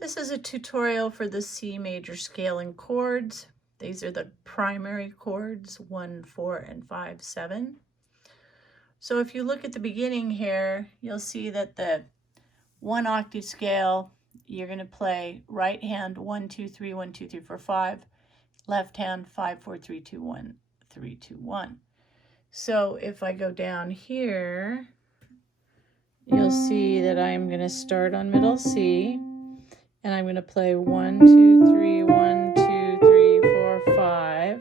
This is a tutorial for the C major scale in chords. These are the primary chords, 1, 4, and 5, 7. So if you look at the beginning here, you'll see that the 1 octave scale, you're going to play right hand 1, 2, 3, 1, 2, 3, 4, 5, left hand 5, 4, 3, 2, 1, 3, 2, 1. So if I go down here, you'll see that I'm going to start on middle C, and I'm going to play 1, 2, 3, 1, 2, 3, 4, 5,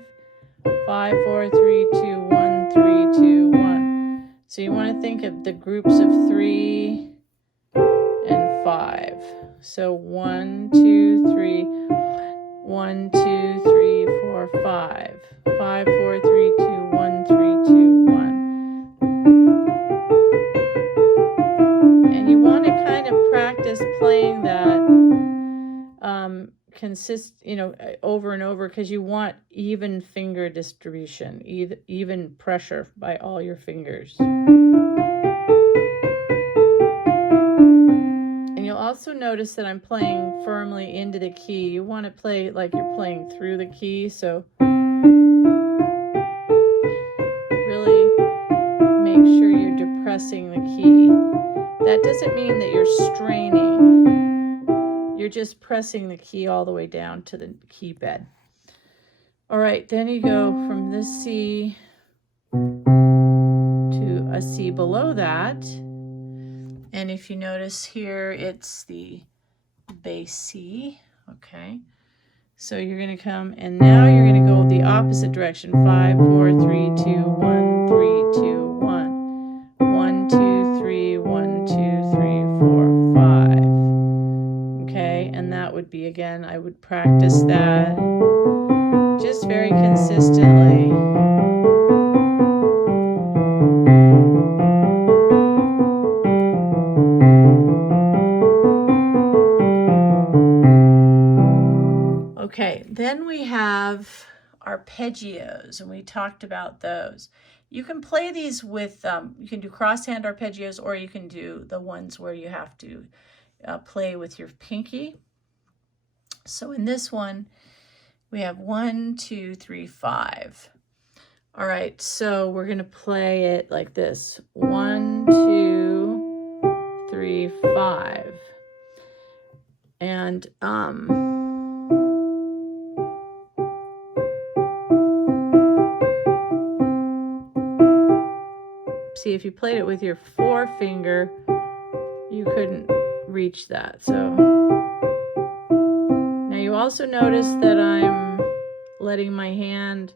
5, 4, 3, 2, 1, 3, 2, 1. So you want to think of the groups of 3 and 5. So 1, 2, 3, 1, 2, 3, 4, 5, 5, 4, 3, 2, 1, 3, 2, 1. And you want to kind of practice playing that over and over, because you want even finger distribution, even pressure by all your fingers. And you'll also notice that I'm playing firmly into the key. You want to play like you're playing through the key, so really make sure you're depressing the key. That doesn't mean that you're straining. You're just pressing the key all the way down to the key bed. All right, then you go from this C to a C below that. And if you notice here, it's the bass C, okay? So you're gonna come, and now you're gonna go the opposite direction. 5, 4, 3, 2, 1, 3, 2, 1. 1, 2, 3, 1, 2, 3, 4, 5. Okay, and that would be, again, I would practice that just very consistently. Okay, then we have arpeggios, and we talked about those. You can play these with, you can do cross-hand arpeggios, or you can do the ones where you have to play with your pinky. So in this one, we have 1, 2, 3, 5. All right, so we're going to play it like this. 1, 2, 3, 5. And see, if you played it with your forefinger, you couldn't reach that. So now you also notice that I'm letting my hand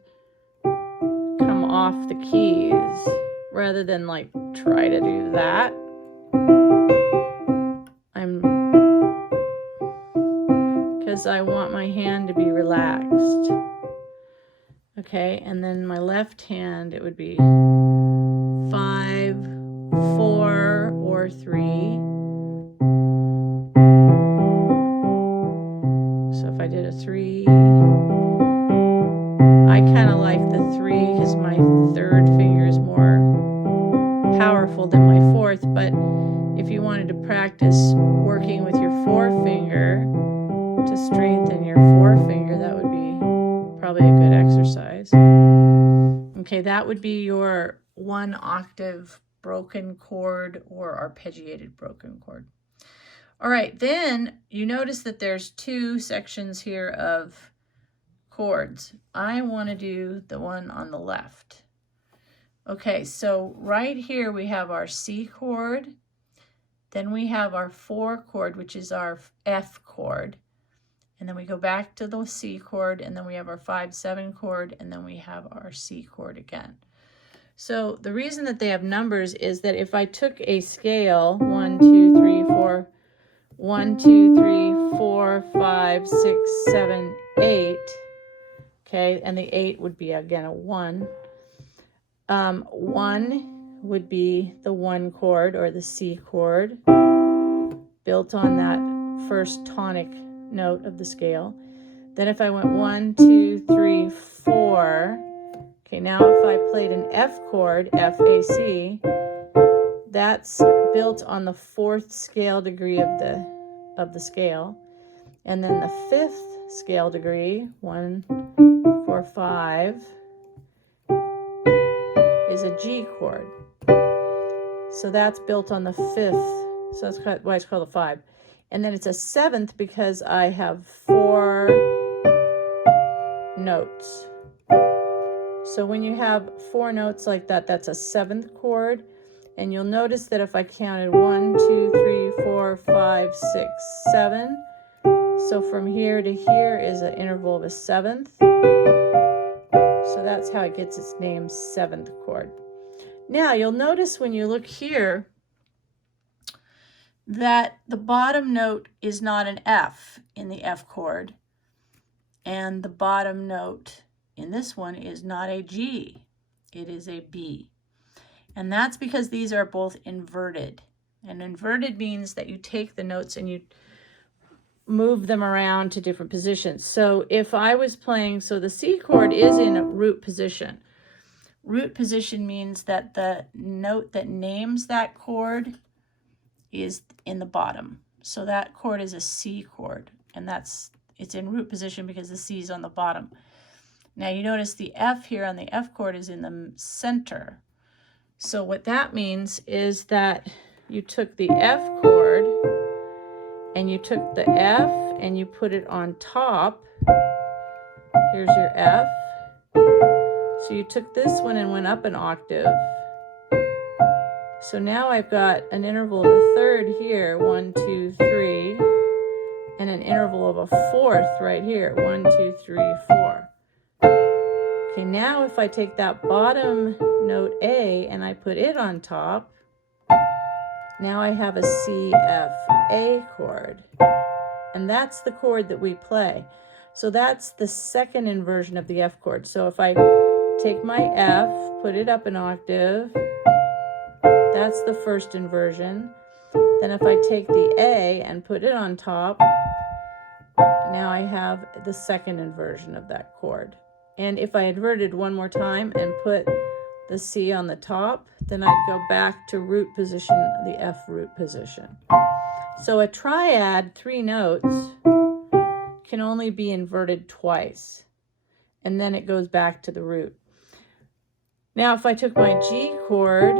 come off the keys rather than like try to do that. Because I want my hand to be relaxed. Okay, and then my left hand, it would be 5, 4, or 3. So if I did a 3, I kind of like the 3 because my third finger is more powerful than my fourth. But if you wanted to practice working with your forefinger to strengthen your forefinger, that would be probably a good exercise. Okay, that would be your 1 octave broken chord or arpeggiated broken chord. All right, then you notice that there's 2 sections here of chords. I want to do the one on the left. Okay, so right here we have our C chord, then we have our 4 chord, which is our F chord, and then we go back to the C chord, and then we have our 5, 7 chord, and then we have our C chord again. So the reason that they have numbers is that if I took a scale, 1, 2, 3, 4, 1, 2, 3, 4, 5, 6, 7, 8, okay, and the 8 would be, again, a 1. 1 would be the 1 chord, or the C chord, built on that first tonic note of the scale. Then if I went 1, 2, 3, 4, okay, now if I played an F chord, F, A, C, that's built on the 4th scale degree of the scale. And then the 5th scale degree, 1, 4, 5, is a G chord. So that's built on the 5th. So that's why it's called a 5. And then it's a 7th because I have 4 notes. So when you have 4 notes like that, that's a 7th chord. And you'll notice that if I counted 1, 2, 3, 4, 5, 6, 7. So from here to here is an interval of a 7th. So that's how it gets its name, 7th chord. Now you'll notice when you look here that the bottom note is not an F in the F chord, and the bottom note in this one is not a G, it is a B. And that's because these are both inverted. And inverted means that you take the notes and you move them around to different positions. So if I was playing, so the C chord is in root position. Root position means that the note that names that chord is in the bottom. So that chord is a C chord, and it's in root position because the C is on the bottom. Now you notice the F here on the F chord is in the center. So what that means is that you took the F chord and you took the F and you put it on top. Here's your F. So you took this one and went up an octave. So now I've got an interval of a 3rd here, 1, 2, 3, and an interval of a 4th right here, 1, 2, 3, 4. Okay, now if I take that bottom note A and I put it on top, now I have a C, F, A chord. And that's the chord that we play. So that's the 2nd inversion of the F chord. So if I take my F, put it up an octave, that's the 1st inversion. Then if I take the A and put it on top, now I have the 2nd inversion of that chord. And if I inverted one more time and put the C on the top, then I'd go back to root position, the F root position. So a triad, 3 notes, can only be inverted twice, and then it goes back to the root. Now if I took my G chord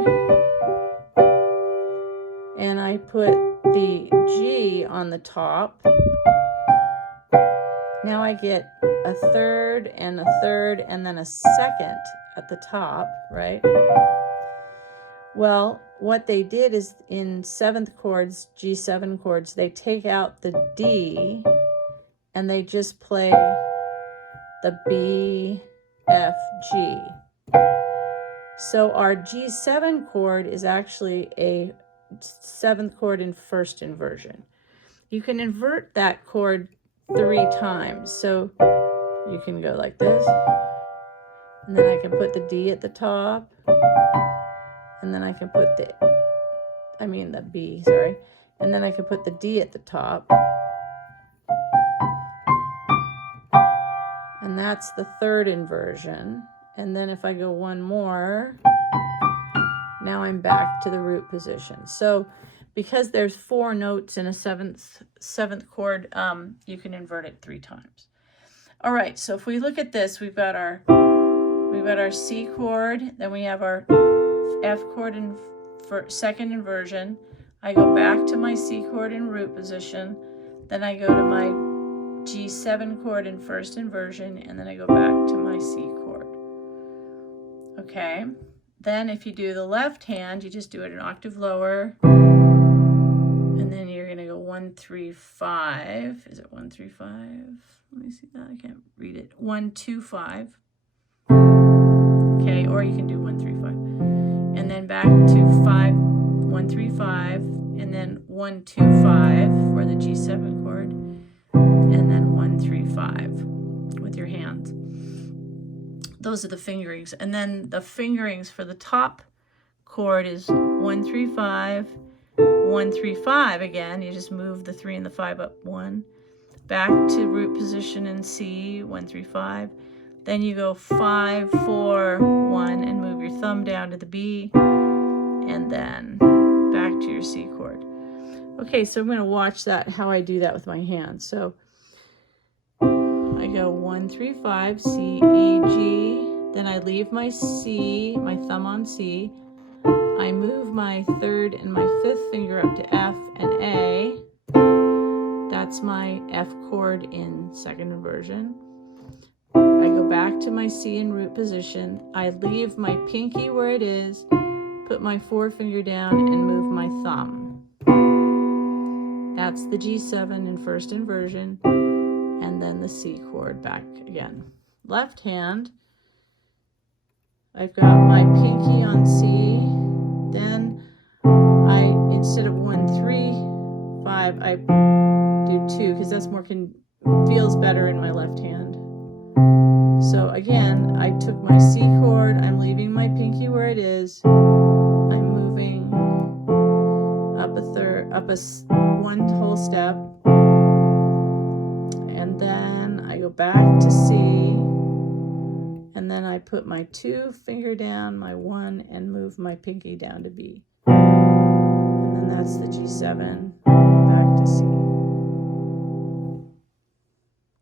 and I put the G on the top, now I get a 3rd and a 3rd and then a 2nd at the top, right? Well, what they did is in 7th chords, G7 chords, they take out the D and they just play the B, F, G. So our G7 chord is actually a 7th chord in 1st inversion. You can invert that chord 3 times. So you can go like this, and then I can put the D at the top, and then I can put the B, sorry, and then I can put the D at the top, and that's the 3rd inversion. And then if I go one more, now I'm back to the root position. So because there's 4 notes in a 7th chord, you can invert it 3 times. All right, so if we look at this, we've got our C chord, then we have our F chord in 2nd inversion. I go back to my C chord in root position, then I go to my G7 chord in 1st inversion, and then I go back to my C chord. Okay, then if you do the left hand, you just do it an octave lower, and then you're gonna go 1, 3, 5. Is it 1, 3, 5? Let me see that, I can't read it. 1, 2, 5. Okay, or you can do 1, 3, 5. And then back to 5, 1, 3, 5, and then 1, 2, 5 for the G7 chord, and then 1, 3, 5 with your hands. Those are the fingerings. And then the fingerings for the top chord is 1, 3, 5, 1, 3, 5 again. You just move the 3 and the 5 up 1. Back to root position in C, 1, 3, 5. Then you go 5, 4, 1, and move your thumb down to the B, and then back to your C chord. Okay, so I'm going to watch that, how I do that with my hands. So go 1, 3, 5, C, E, G. Then I leave my C, my thumb on C. I move my third and my fifth finger up to F and A. That's my F chord in second inversion. I go back to my C in root position. I leave my pinky where it is, put my forefinger down, and move my thumb. That's the G7 in first inversion, and then the C chord back again. Left hand, I've got my pinky on C, then instead of 1, 3, 5, I do 2 because that's more feels better in my left hand. So again, I took my C chord, I'm leaving my pinky where it is, I'm moving up one whole step, and then I go back to C, and then I put my 2 finger down, my 1, and move my pinky down to B. And then that's the G7.